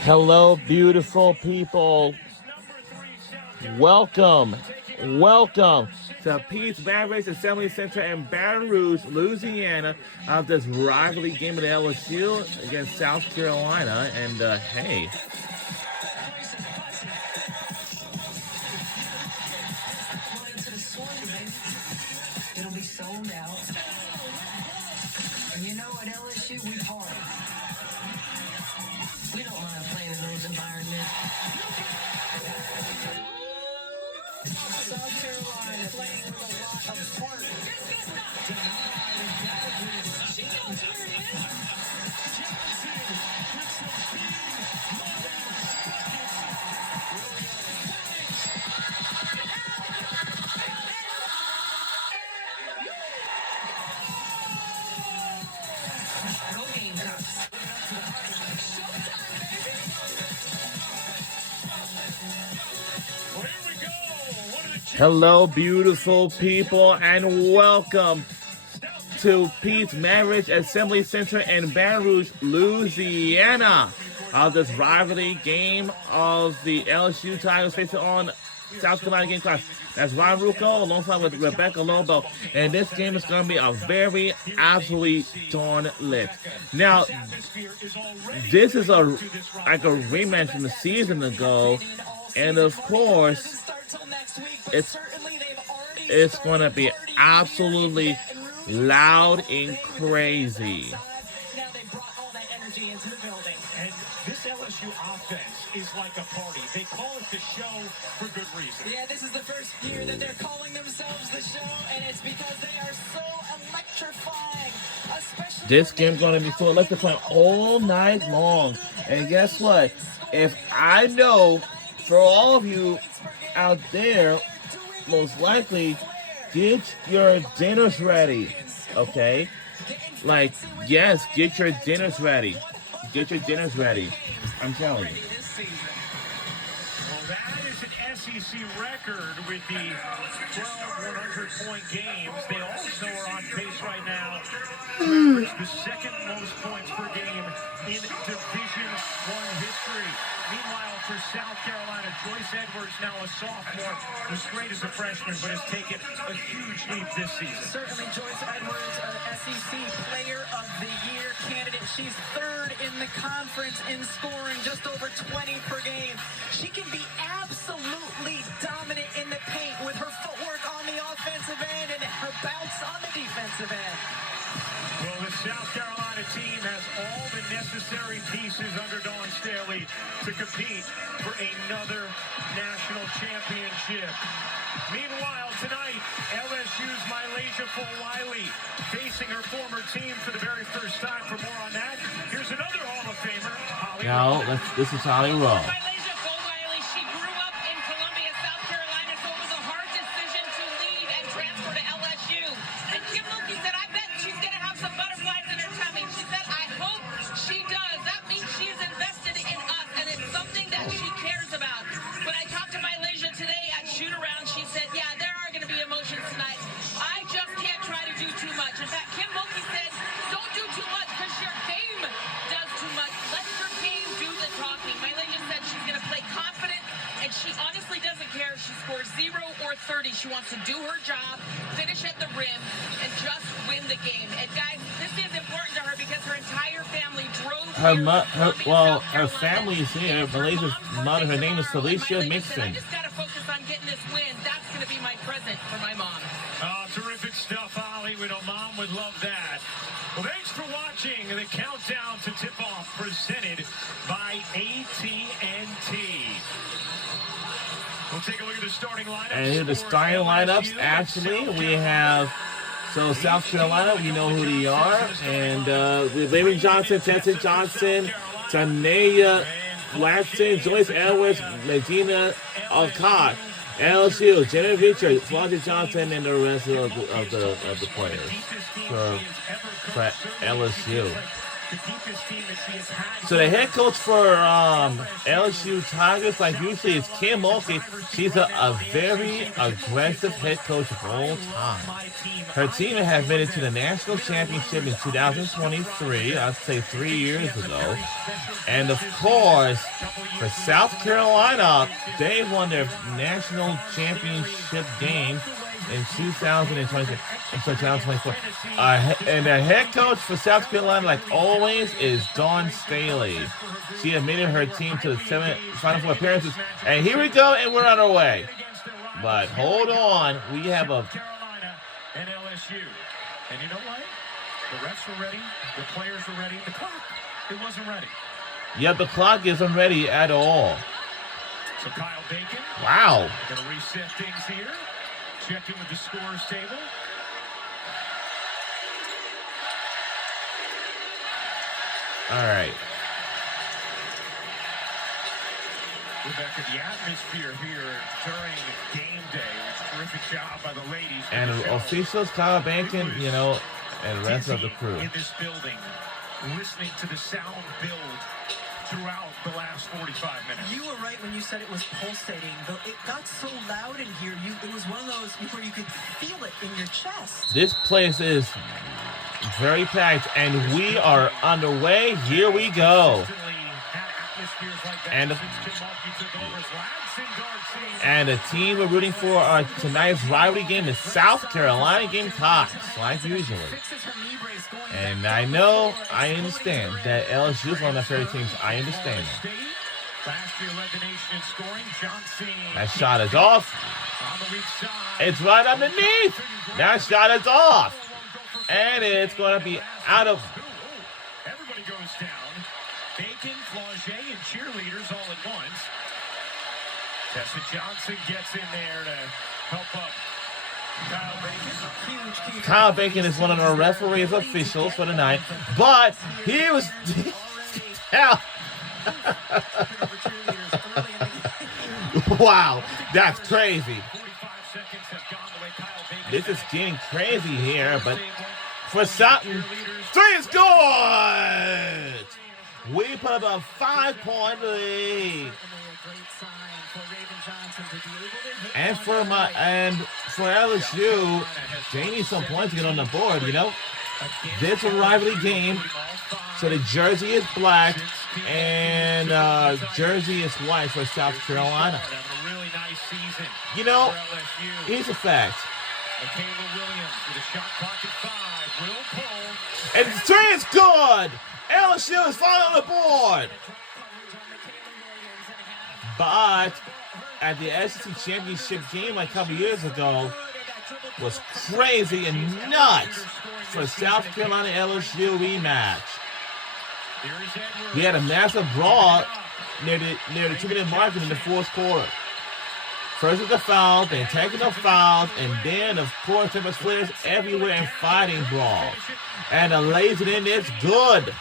Hello, beautiful people. Welcome to Pete's Mavericks Assembly Center in Baton Rouge, Louisiana, of this rivalry game of the LSU against South Carolina. And hey. It'll be sold out. And you know at LSU we party. We don't want to play in those environments. South Carolina playing with a lot of heart. She knows where it is. Go gamecocks. Hello, beautiful people, and welcome to Pete's Marriage Assembly Center in Baton Rouge, Louisiana, of this rivalry game of the LSU Tigers facing on South Carolina Gamecocks. That's Ron Rucco alongside with Rebecca Lobo, and this game is going to be a very absolutely darn lit. Now, this is like a rematch from the season ago, and of course, it's going to be absolutely loud and crazy. Now they brought all that energy into the building. And this LSU offense is like a party. They call it the show for good reason. Yeah, this is the first year that they're calling themselves the show, and it's because they are so electrifying. Especially This game's going to be so electrifying all night long. And guess what? If I know, for all of you out there, most likely, get your dinners ready, okay? Like, yes, get your dinners ready. Get your dinners ready. I'm telling you. Well, that is an SEC record with the 12 100-point games. They also are on pace right now to average the second most points per game in Division I history. Meanwhile, for South Carolina, Joyce Edwards, now a sophomore, was great as a freshman, but has taken a huge leap this season. certainly Joyce Edwards, SEC Player of the Year candidate. She's third in the conference in scoring, just over 20 per game. She can be absolutely dominant in the paint with her footwork on the offensive end and her bounce on the defensive end. Well, the South Carolina team has all the necessary pieces under Dawn Staley to compete for another national championship. Meanwhile, tonight, LSU's Mylasia Fulwiley facing her former team for the very first time. For more on that, here's another Hall of Famer, Holly. Now, this is Holly Rowe. Mylasia Fulwiley, she grew up in Columbia, South Carolina, so it was a hard decision to leave and transfer to LSU. And Kim Mulkey said, I bet she's going to have some butterflies in her tummy. She said, I hope she does. That means she's invested in us, and it's something that she cares about. When I talked to Mylasia today at shoot-around, she said, yeah, there are going to be emotions tonight. I just can't try to do too much. In fact, Kim Mulkey said, don't do too much because your game does too much. Let your game do the talking. Mylasia said she's going to play confident, and she honestly doesn't care if she scores 0 or 30. She wants to do her job, finish at the rim, and just win the game. And guys, this is important to her because her entire family drove Her family is here. Malaysia's mother, her name is Felicia Mixon. I just got to focus on getting this win. That's going to be my present for my mom. Oh, terrific stuff, Holly. We know Mom would love that. Well, thanks for watching the Countdown to Tip-Off presented by AT&T. We'll take a look at the starting lineups. And here are the starting lineups. Actually, we have South Carolina. We know who they are, and we have Raven Johnson, Tessa Johnson, Tanaya Watson, Joyce Edwards, Medina Alcott, LSU, Jenna Richards, Flossie Johnson, and the rest of the players for LSU. the deepest team that she has had. So the head coach for LSU Tigers, like usually, is Kim Mulkey. She's a very aggressive head coach of all time. Her team has made it to the national championship in 2023. I'd say 3 years ago. And of course, for South Carolina, they won their national championship game in 2024. And the head coach for South Carolina, like always, is Dawn Staley. She admitted her team to the Final Four appearances. And here we go, and we're on our way. But hold on, we have a... Carolina and LSU. And you know what? The refs were ready. The players were ready. The clock, it wasn't ready. Yeah, the clock isn't ready at all. So Kyle Bacon. Wow. Going to reset things here. Check in with the scorers table. All right. Rebecca, the atmosphere here during game day was a terrific job by the ladies. And officials, Kyle Bacon, and the rest of the crew. In this building, listening to the sound build throughout the last 45 minutes. You were right when you said it was pulsating. It got so loud in here. It was one of those where you could feel it in your chest. This place is very packed, and we are underway. Here we go. And the team we're rooting for tonight's rivalry game is South Carolina Gamecocks, like usually. And I understand that LSU is one of my favorite teams. I understand that. That shot is off. It's right underneath. That shot is off. And it's going to be out of... Everybody goes down. Bacon, Flauget, and cheerleaders all at once. Tessa Johnson gets in there to help up Kyle Bacon. Kyle Bacon is one of the referees officials for the night, but he was... Wow, that's crazy. This is getting crazy here, but for something, 3 is good! We put up a 5-point lead. And for LSU, they need some points to get on the board, This is a rivalry game, so the jersey is black and jersey is white for South Carolina. Here's a fact. And 3 is good! LSU is finally on the board! But at the SEC Championship game a couple years ago was crazy and nuts for South Carolina LSU rematch. We had a massive brawl near the 2-minute mark in the fourth quarter. First was the foul, then technical fouls, and then, of course, there was players everywhere and fighting brawl. And the ladies in it's good.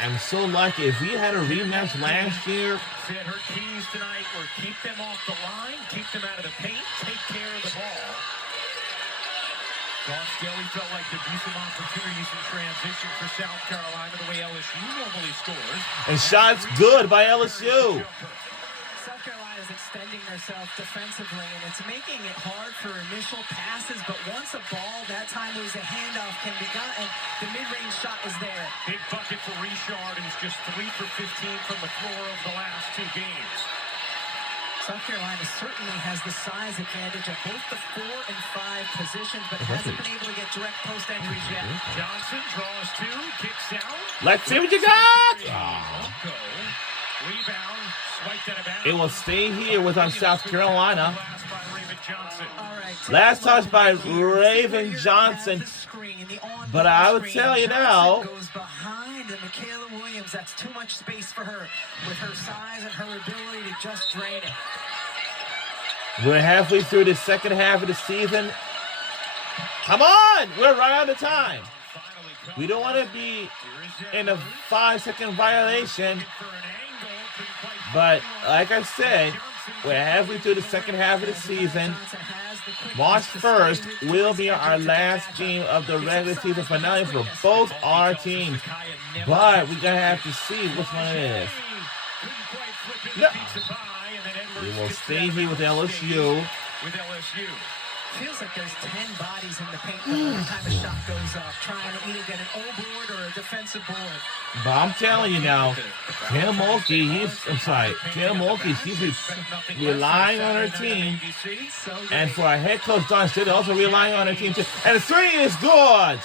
I'm so lucky. If we had a rematch last year, said her keys tonight were keep them off the line, keep them out of the paint, take care of the ball. Dawn Staley felt like there'd be some opportunities in transition for South Carolina the way LSU normally scores. And shots good by LSU. South Carolina is extending herself defensively, and it's making it hard for initial passes, but once a ball, that time it was a handoff, can be gotten, the mid-range shot is there. Big bucket for Richard, who's just 3 for 15 from the floor of the last 2 games. South Carolina certainly has the size advantage at both the 4 and 5 positions, but hasn't been able to get direct post entries yet. Johnson draws 2, kicks out. Let's see what you got! Rebound, swiped out of bounds. It will stay here with our South Carolina. Right. Last touch by Raven Johnson. But I would tell you now, goes behind Michaela Williams. That's too much space for her with her size and her ability to just drain it. we're halfway through the second half of the season. Come on! We're right out of time. We don't want to be in a 5-second violation. But like I said, we're halfway through the second half of the season. March 1st will be our last game of the regular season finale for both our teams. But we're going to have to see which one it is. No. We will stay here with LSU. Feels like there's 10 bodies in the paint every time a shot goes up, trying to either get an O board or a defensive board. But I'm telling you now, Kim Mulkey, she's relying on her team. And for our head coach, Don Stitt, also relying on her team too. And the three is good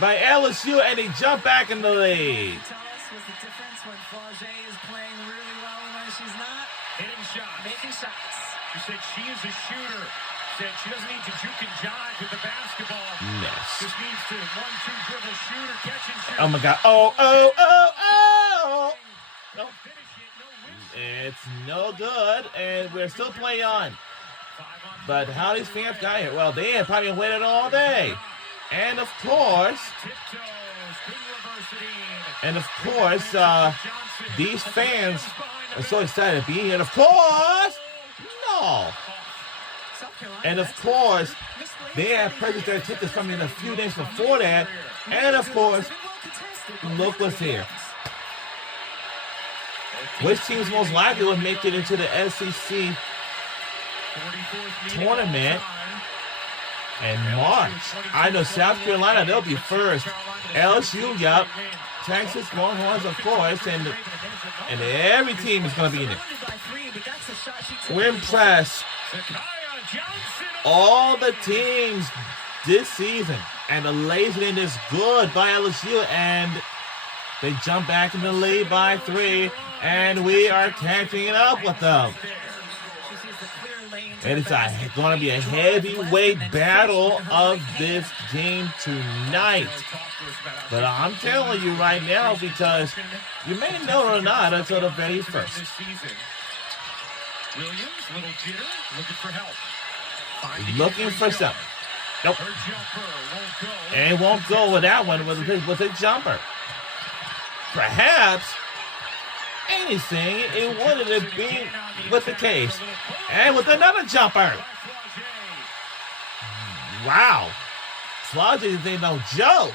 by LSU, and they jump back in the lead. Tell us what's the difference when Flage is playing really well and when she's not? Hitting shots. Making shots. She said she is a shooter. Said she doesn't need to juke and jive with the basketball. Yes. Just needs to 1-2 dribble shooter, catch and shoot. Oh my God. Oh. Nope. It's no good, and we're still playing on. But how these fans got here? Well, they have probably waited all day. And of course, these fans are so excited to be here. And of course, no. And of course, they have purchased their tickets from me in a few days before that. And of course, look what's here. Which team's most likely will make it into the SEC tournament in March? I know South Carolina, they'll be first. LSU, yup. Texas Longhorns, of course, and every team is going to be in it. We're impressed. All the teams this season, and the lazy is good by LSU, and they jump back in the lead by 3, and we are catching it up with them. And it's going to be a heavyweight battle of this game tonight. But I'm telling you right now, because you may know it or not until the very first. Williams, little jitter, looking for help. Looking for something. Nope. And it won't go with that one with a jumper. Perhaps anything, it wouldn't have been with the case. And with another jumper. Wow. Flage ain't no joke.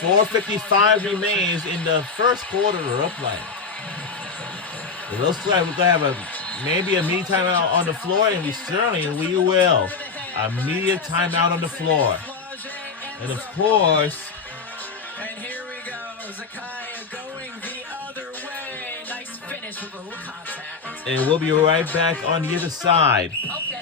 4:55 remains in the first quarter of play. It looks like we're going to have maybe a media timeout on the floor, and we will. A media timeout on the floor. And of course... And here we go. Zakaya going the other way. Nice finish with a little contact. And we'll be right back on the other side. Okay.